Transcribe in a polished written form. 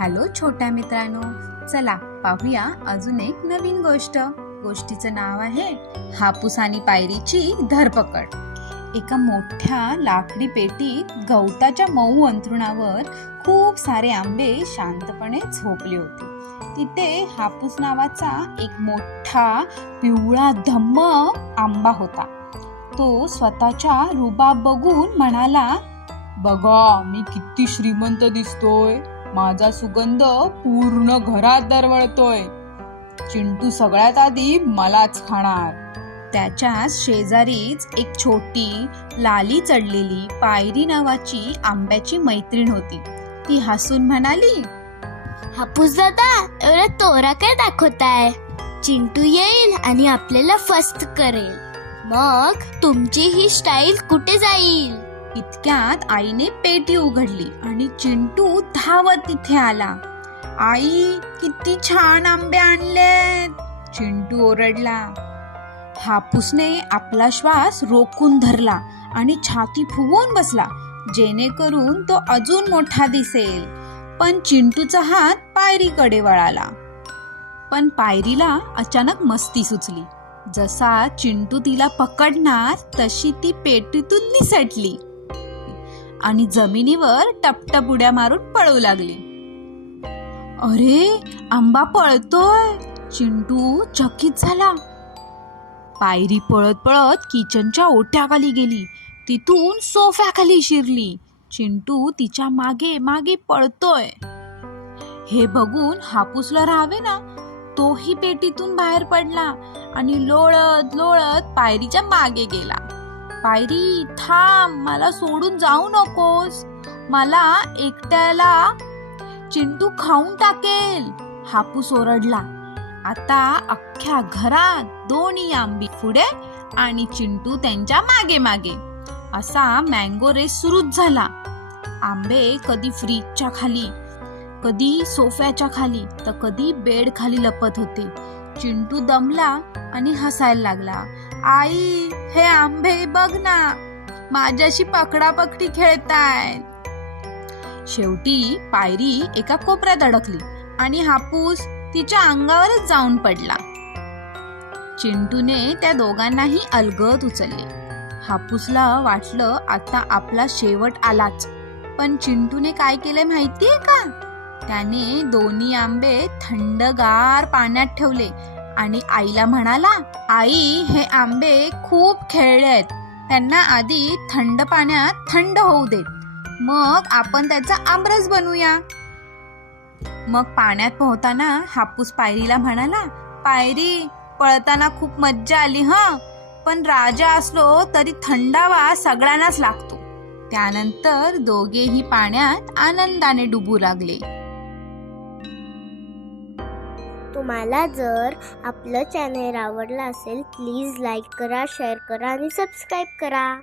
Hello छोट्या मित्रांनो, चला पाहूया अजून एक नवीन गोष्ट. गोष्टीचं नाव आहे हापूस आणि पायरीची धरपकड. एका मोठ्या लाकडी पेटीत गवताच्या मऊ अंथरुणावर खूप सारे आंबे शांतपणे झोपले होते. तिथे हापूस नावाचा एक मोठा पिवळा धम्म आंबा होता. तो स्वतःच्या रुबाब बघून म्हणाला, बघा मी किती श्रीमंत दिसतोय. माझा सुगंध पूर्ण घरात दरवळतोय. चिंटू सगळ्यात आधी मलाच खाणार. त्याच्या शेजारीच एक छोटी लाली चढलेली पायरी नावाची आंब्याची मैत्रीण होती. ती हसून म्हणाली, हापूस दादा, एवढा तोरा काय दाखवताय? चिंटू येईल आणि आपल्याला फस्त करेल. मग तुमची ही स्टाईल कुठे जाईल? इतक्यात आईने पेटी उघडली आणि चिंटू धावत तिथे आला. आई, किती छान आंबे आणलेत, चिंटू ओरडला. हापूसने आपला श्वास रोखून धरला आणि छाती फुगवून बसला, जेणेकरून तो अजून मोठा दिसेल. पण चिंटूचा हात पायरीकडे वळाला. पण पायरीला अचानक मस्ती सुचली. जसा चिंटू तिला पकडणार तशी ती पेटीतून निसटली आणि जमिनीवर टपटप उड्या मारून पळू लागली. अरे, आंबा पळतोय, चिंटू चकित झाला. पायरी पळत पळत किचनच्या ओट्याखाली गेली. तिथून सोफ्याखाली शिरली. चिंटू तिच्या मागे मागे पळतोय. हे बघून हापूसला राहावे ना, तोही पेटीतून बाहेर पडला आणि लोळत लोळत पायरीच्या मागे गेला. पायरी, थांब, मला सोडून जाऊ नकोस. मला एकट्याला चिंटू खाऊन टाकेल, हापूस ओरडला. आता अख्ख्या घरात दोन्ही आंबे पुढे आणि चिंटू त्यांच्या मागे मागे. असा मँगो रेस सुरूच झाला. आंबे कधी फ्रीजच्या खाली, कधी सोफ्याच्या खाली, तर कधी बेड खाली लपत होते. चिंटू दमला आणि हसायला लागला. आई, हे आंबे बघ ना, माझ्याशी पकडापकडी खेळतायत. शेवटी पायरी एका कोपऱ्यात अडकली आणि हापूस तिच्या अंगावरच जाऊन पडला. चिंटूने त्या दोघांनाही अलगद उचलले. हापूसला वाटलं आता आपला शेवट आलाच. पण चिंटूने काय केले माहितीये का? त्याने दोन्ही आंबे थंडगार पाण्यात ठेवले आणि आईला म्हणाला, आई, हे आंबे खूप खेळलेत, त्यांना आधी थंड पाण्यात थंड होऊ देत, मग आपण त्याचा आमरस बनवूया. मग पाण्यात पोहताना हापूस पायरीला म्हणाला, पायरी, पळताना खूप मज्जा आली हं, पण राजा असलो तरी थंडावा सगळ्यांनाच लागतो. त्यानंतर दोघेही पाण्यात आनंदाने डुबू लागले. तुम्हाला जर आपलं चॅनल आवडलं असेल, प्लीज लाईक करा, शेअर करा आणि सबस्क्राईब करा.